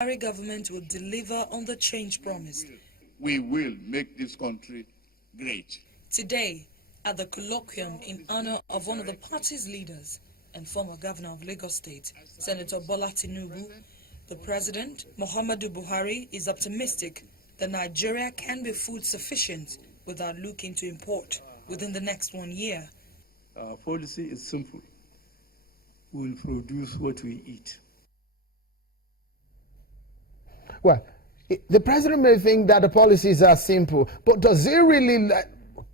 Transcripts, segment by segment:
Buhari government will deliver on the change promised. We will make this country great. Today, at the colloquium in honor of one of the party's leaders and former governor of Lagos State, Senator Bola Tinubu, the president, Muhammadu Buhari, is optimistic that Nigeria can be food sufficient without looking to import within the next 1 year. Our policy is simple. We will produce what we eat. Well, the president may think that the policies are simple, but does it really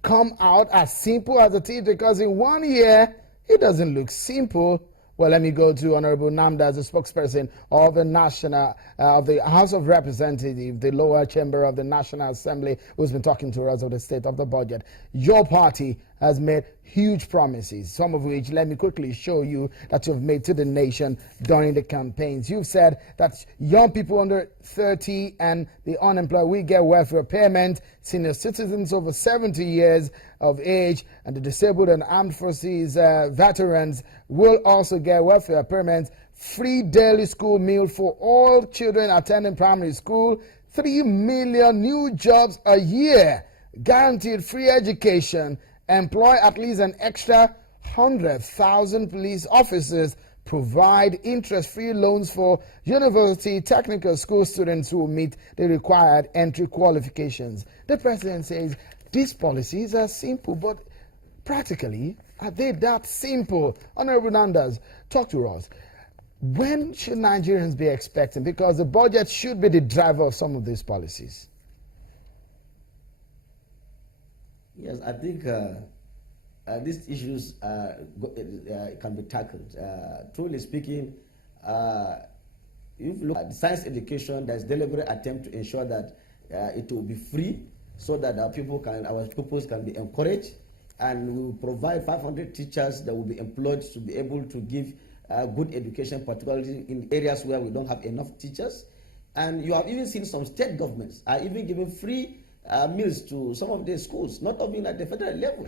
come out as simple as it is? Because in 1 year, it doesn't look simple. Well, let me go to Honorable Namdas, the spokesperson of the of the House of Representatives, the lower chamber of the National Assembly, who's been talking to us of the state of the budget. Your party has made huge promises, some of which, let me quickly show you, that you've made to the nation during the campaigns. You've said that young people under 30 and the unemployed will get welfare payment, senior citizens over 70 years of age, and the disabled and armed forces veterans will also get welfare payments, free daily school meal for all children attending primary school, 3 million new jobs a year, guaranteed free education, employ at least an extra 100,000 police officers, provide interest-free loans for university technical school students who meet the required entry qualifications. The president says these policies are simple, but practically, are they that simple? Honorable Nandas, talk to us. When should Nigerians be expecting? Because the budget should be the driver of some of these policies. Yes, I think these issues can be tackled. Truly speaking, if you look at science education, there's deliberate attempt to ensure that it will be free, so that our pupils can be encouraged, and we will provide 500 teachers that will be employed to be able to give good education, particularly in areas where we don't have enough teachers. And you have even seen some state governments are even giving free meals to some of their schools, not even at the federal level.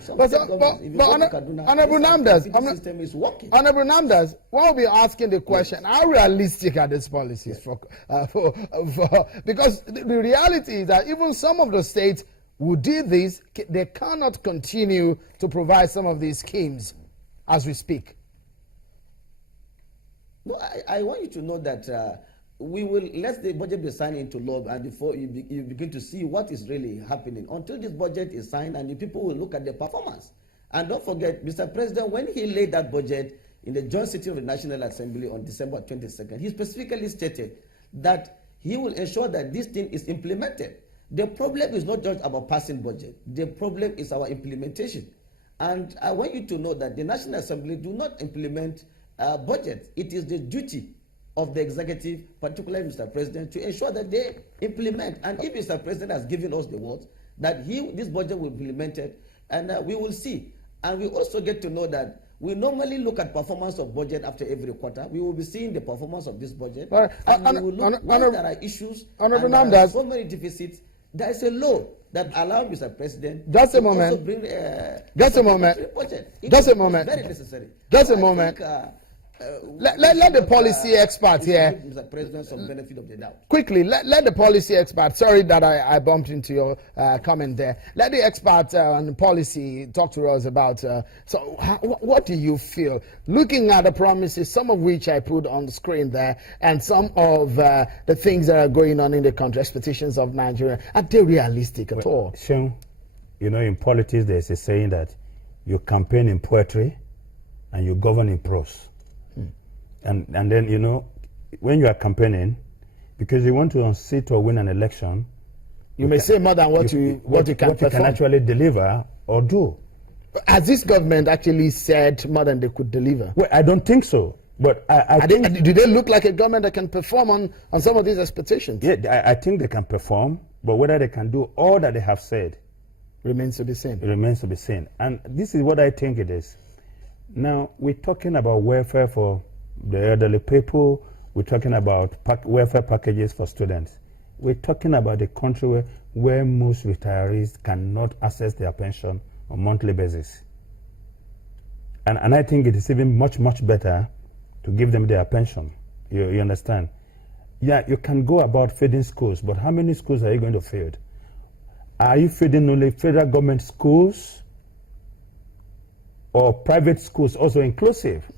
Honorable Namdas, system is working. Honorable Namdas, we'll be asking the question: yes, how realistic are these policies? Yes. Because the reality is that even some of the states who did this, they cannot continue to provide some of these schemes as we speak. No, I want you to know that we will let the budget be signed into law, and before you begin to see what is really happening. Until this budget is signed, and the people will look at the performance. And don't forget, Mr. President, when he laid that budget in the joint sitting of the National Assembly on December 22nd, he specifically stated that he will ensure that this thing is implemented. The problem is not just about passing budget. The problem is our implementation. And I want you to know that the National Assembly do not implement budget. It is the duty of the executive, particularly Mr. President, to ensure that they implement. And if Mr. President has given us the word that this budget will be implemented, and we will see. And we also get to know that we normally look at performance of budget after every quarter. We will be seeing the performance of this budget. And we will look when there are issues, and there are so many deficits. There is a law that allows Mr. President just a to moment. also bring just a moment. Budget. Just a moment. Very necessary. Just a moment. Let the policy expert here. Mr. President, some benefit of the doubt. Quickly, let the policy expert. Sorry that I bumped into your comment there. Let the expert on policy talk to us about. What do you feel? Looking at the promises, some of which I put on the screen there, and some of the things that are going on in the country, expectations of Nigeria, are they realistic at all? Sean, you know, in politics, there's a saying that you campaign in poetry and you govern in prose. And then, you know, when you are campaigning, because you want to sit or win an election, you may say more than what you can actually deliver or do. Has this government actually said more than they could deliver? Well, I don't think so. But I think, do they look like a government that can perform on some of these expectations? Yeah, I think they can perform, but whether they can do all that they have said remains to be seen. It remains to be seen. And this is what I think it is. Now, we're talking about welfare for the elderly people. We're talking about welfare packages for students. We're talking about a country where most retirees cannot access their pension on a monthly basis. And I think it is even much, much better to give them their pension. You understand? Yeah, you can go about feeding schools, but how many schools are you going to feed? Are you feeding only federal government schools or private schools, also inclusive?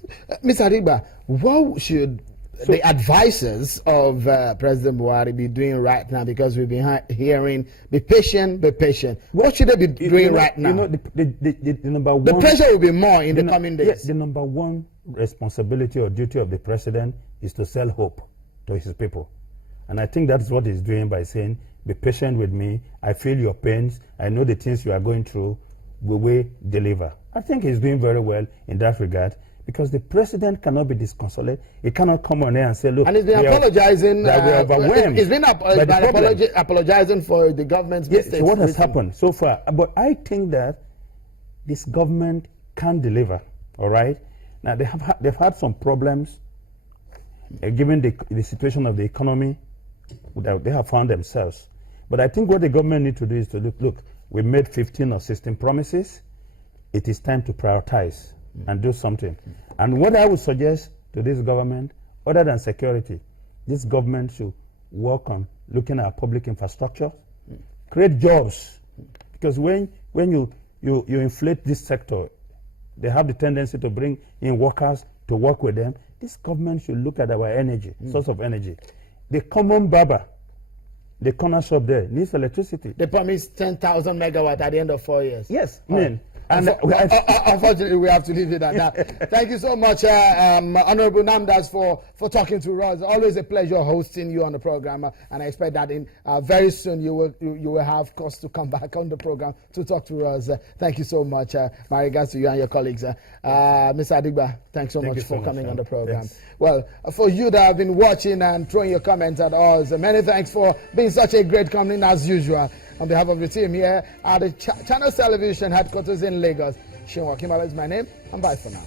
Mr. Adigba, what should the advisors of President Buhari be doing right now? Because we've been hearing, be patient, be patient. What should they be doing right now? You know, the number one... The pressure will be more in the coming days. Yes, the number one responsibility or duty of the president is to sell hope to his people. And I think that's what he's doing by saying, be patient with me. I feel your pains. I know the things you are going through. We will deliver. I think he's doing very well in that regard, because the president cannot be disconsolate. He cannot come on there and say, look, and he's been apologizing. We're overwhelmed. He's been apologizing for the government's mistakes. So what has happened so far? But I think that this government can deliver, all right? Now, they've had some problems, given the situation of the economy that they have found themselves. But I think what the government needs to do is to look, we made 15 or 16 promises. It is time to prioritize and do something. And what I would suggest to this government, other than security, this government should work on looking at public infrastructure, create jobs. Because when you inflate this sector, they have the tendency to bring in workers to work with them. This government should look at our energy, source of energy. The common barber, the corner shop there, needs electricity. They promised 10,000 megawatts at the end of 4 years. Yes, And unfortunately, we have to leave it at that. Thank you so much, Honorable Namdas, for talking to us. Always a pleasure hosting you on the program, and I expect that in very soon you will have cause to come back on the program to talk to us. Thank you so much. My regards to you and your colleagues. Mr. Adigba, thanks so much for coming on the program. Yes. Well, for you that have been watching and throwing your comments at us, many thanks for being such a great company as usual. On behalf of the team here at the Channels Television headquarters in Lagos, Shinwa Kimala is my name, and bye for now.